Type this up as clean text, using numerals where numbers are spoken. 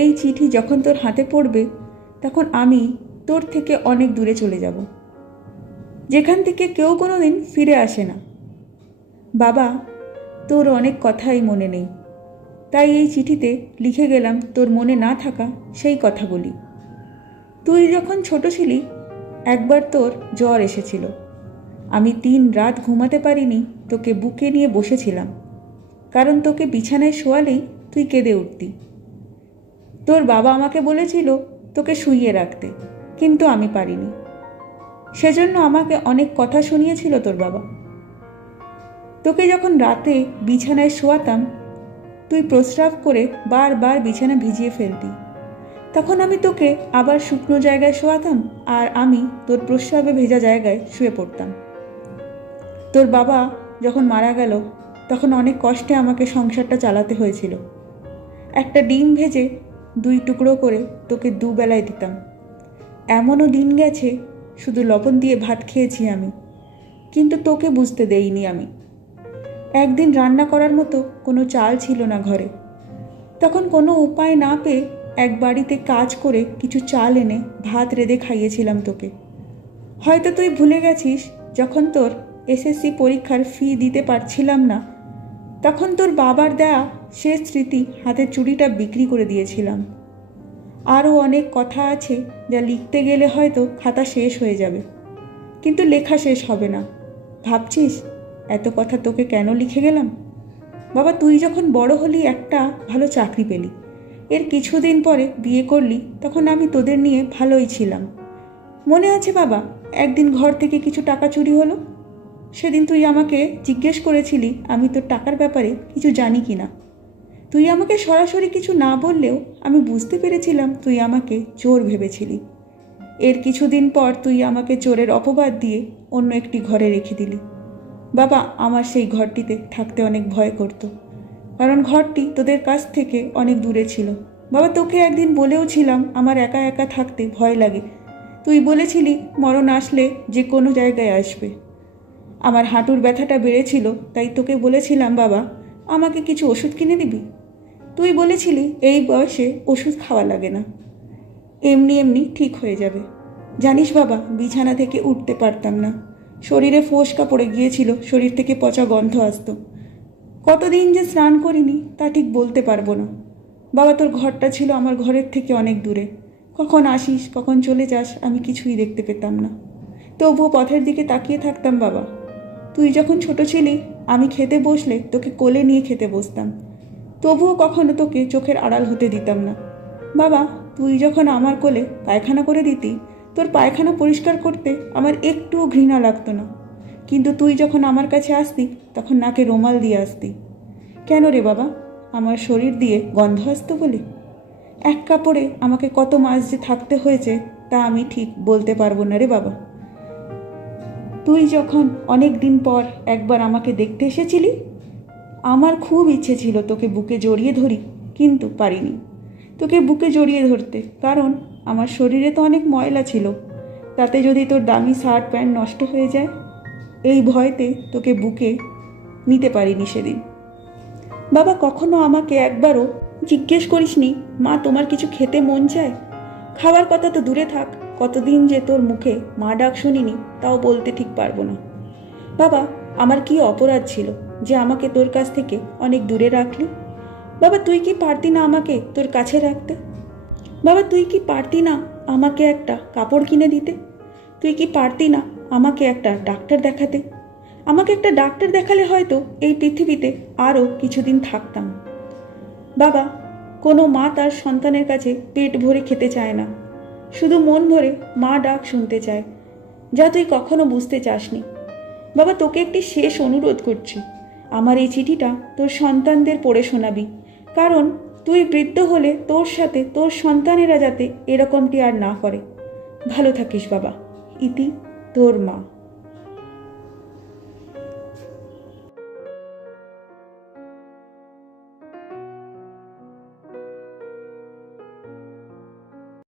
এই চিঠি যখন তোর হাতে পড়বে তখন আমি তোর থেকে অনেক দূরে চলে যাব, যেখান থেকে কেউ কোনো দিন ফিরে আসে না। বাবা, তোর অনেক কথাই মনে নেই, তাই এই চিঠিতে লিখে গেলাম তোর মনে না থাকা সেই কথাগুলি। তুই যখন ছোট ছিলি একবার তোর জ্বর এসেছিল। আমি 3 রাত ঘুমাতে পারিনি, তোকে বুকে নিয়ে বসেছিলাম, কারণ তোকে বিছানায় শোয়ালেই তুই কেঁদে উঠতি। তোর বাবা আমাকে বলেছিল তোকে শুইয়ে রাখতে, কিন্তু আমি পারিনি। সেজন্য আমাকে অনেক কথা শুনিয়েছিল তোর বাবা। তোকে যখন রাতে বিছানায় শোয়াতাম, তুই প্রস্রাব করে বারবার বিছানা ভিজিয়ে ফেলতি। তখন আমি তোকে আবার শুকনো জায়গায় শোয়াতাম, আর আমি তোর প্রস্রাবে ভেজা জায়গায় শুয়ে পড়তাম। তোর বাবা যখন মারা গেল তখন অনেক কষ্টে আমাকে সংসারটা চালাতে হয়েছিল। একটা ডিম ভেজে 2 টুকরো করে তোকে 2 বেলায় দিতাম। এমনও দিন গেছে শুধু লবণ দিয়ে ভাত খেয়েছি আমি, কিন্তু তোকে বুঝতে দেইনি আমি। একদিন রান্না করার মতো কোনো চাল ছিল না ঘরে, তখন কোনো উপায় না পেয়ে এক বাড়িতে কাজ করে কিছু চাল এনে ভাত রেঁধে খাইয়েছিলাম তোকে। হয়তো তুই ভুলে গেছিস, যখন তোর এসএসসি পরীক্ষার ফি দিতে পারছিলাম না, তখন তোর বাবার দেয়া শেষ স্মৃতি হাতের চুড়িটা বিক্রি করে দিয়েছিলাম। আরও অনেক কথা আছে যা লিখতে গেলে হয়তো খাতা শেষ হয়ে যাবে, কিন্তু লেখা শেষ হবে না। ভাবছিস এত কথা তোকে কেন লিখে গেলাম? বাবা, তুই যখন বড় হলি একটা ভালো চাকরি পেলি, এর কিছুদিন পরে বিয়ে করলি, তখন আমি তোদের নিয়ে ভালোই ছিলাম। মনে আছে বাবা, একদিন ঘর থেকে কিছু টাকা চুরি হলো। সেদিন তুই আমাকে জিজ্ঞেস করেছিলি আমি তোর টাকার ব্যাপারে কিছু জানি কি না। তুই আমাকে সরাসরি কিছু না বললেও আমি বুঝতে পেরেছিলাম তুই আমাকে চোর ভেবেছিলি। এর কিছুদিন পর তুই আমাকে চোরের অপবাদ দিয়ে অন্য একটি ঘরে রেখে দিলি। বাবা, আমার সেই ঘরটিতে থাকতে অনেক ভয় করত, কারণ ঘরটি তোদের কাছ থেকে অনেক দূরে ছিল। বাবা, তোকে একদিন বলেও ছিলাম আমার একা একা থাকতে ভয় লাগে। তুই বলেছিলি মরণ আসলে যে কোনো জায়গায় আসবে। আমার হাঁটুর ব্যথাটা বেড়েছিল, তাই তোকে বলেছিলাম বাবা আমাকে কিছু ওষুধ কিনে দিবি। তুই বলেছিলি এই বয়সে ওষুধ খাওয়া লাগে না, এমনি এমনি ঠিক হয়ে যাবে। জানিস বাবা, বিছানা থেকে উঠতে পারতাম না, শরীরে ফোসকা পড়ে গিয়েছিল, শরীর থেকে পচা গন্ধ আসতো। কতদিন যে স্নান করিনি তা ঠিক বলতে পারবো না। বাবা, তোর ঘরটা ছিল আমার ঘরের থেকে অনেক দূরে। কখন আসিস কখন চলে যাস আমি কিছুই দেখতে পেতাম না, তবুও পথের দিকে তাকিয়ে থাকতাম বাবা। তুই যখন ছোট ছিলি আমি খেতে বসলে তোকে কোলে নিয়ে খেতে বসতাম, তবুও কখনো তোকে চোখের আড়াল হতে দিতাম না। বাবা, তুই যখন আমার কোলে পায়খানা করে দিতি, তোর পায়খানা পরিষ্কার করতে আমার একটুও ঘৃণা লাগতো না, কিন্তু তুই যখন আমার কাছে আসতি তখন নাকে রুমাল দিয়ে আসতি। কেন রে বাবা? আমার শরীর দিয়ে গন্ধ আসতো বলে? এক কাপড়ে আমাকে কত মাস যে থাকতে হয়েছে তা আমি ঠিক বলতে পারবো না রে বাবা। তুই যখন অনেক দিন পর একবার আমাকে দেখতে এসেছিলি, আমার খুব ইচ্ছে ছিল তোকে বুকে জড়িয়ে ধরি, কিন্তু পারিনি তোকে বুকে জড়িয়ে ধরতে, কারণ আমার শরীরে তো অনেক ময়লা ছিল, তাতে যদি তোর দামি শার্ট প্যান্ট নষ্ট হয়ে যায়, এই ভয়তে তোকে বুকে নিতে পারিনি সেদিন। বাবা, কখনো আমাকে একবারও জিজ্ঞেস করিসনি মা তোমার কিছু খেতে মন চায়? খাওয়ার কথা তো দূরে থাক, কতদিন যে তোর মুখে মা ডাক শুনিনি তাও বলতে ঠিক পারবো না। বাবা, আমার কি অপরাধ ছিল যে আমাকে তোর কাছ থেকে অনেক দূরে রাখলি? বাবা, তুই কি পারতি না আমাকে তোর কাছে রাখতে? বাবা, তুই কি পারতি না আমাকে একটা কাপড় কিনে দিতে? তুই কি পারতি না আমাকে একটা ডাক্তার দেখাতে? আমাকে একটা ডাক্তার দেখালে হয়তো এই পৃথিবীতে আরও কিছুদিন থাকতাম। বাবা, কোনো মা তার সন্তানের কাছে পেট ভরে খেতে চায় না, শুধু মন ভরে মা ডাক শুনতে চায়, যা তুই কখনো বুঝতে চাসনি। বাবা, তোকে একটি শেষ অনুরোধ করছি, আমার এই চিঠিটা তোর সন্তানদের পড়ে শোনাবি, কারণ তুই বৃদ্ধ হলে তোর সাথে তোর সন্তানেরা যাতে এরকমটি আর না করে। ভালো থাকিস বাবা। ইতি, তোর মা।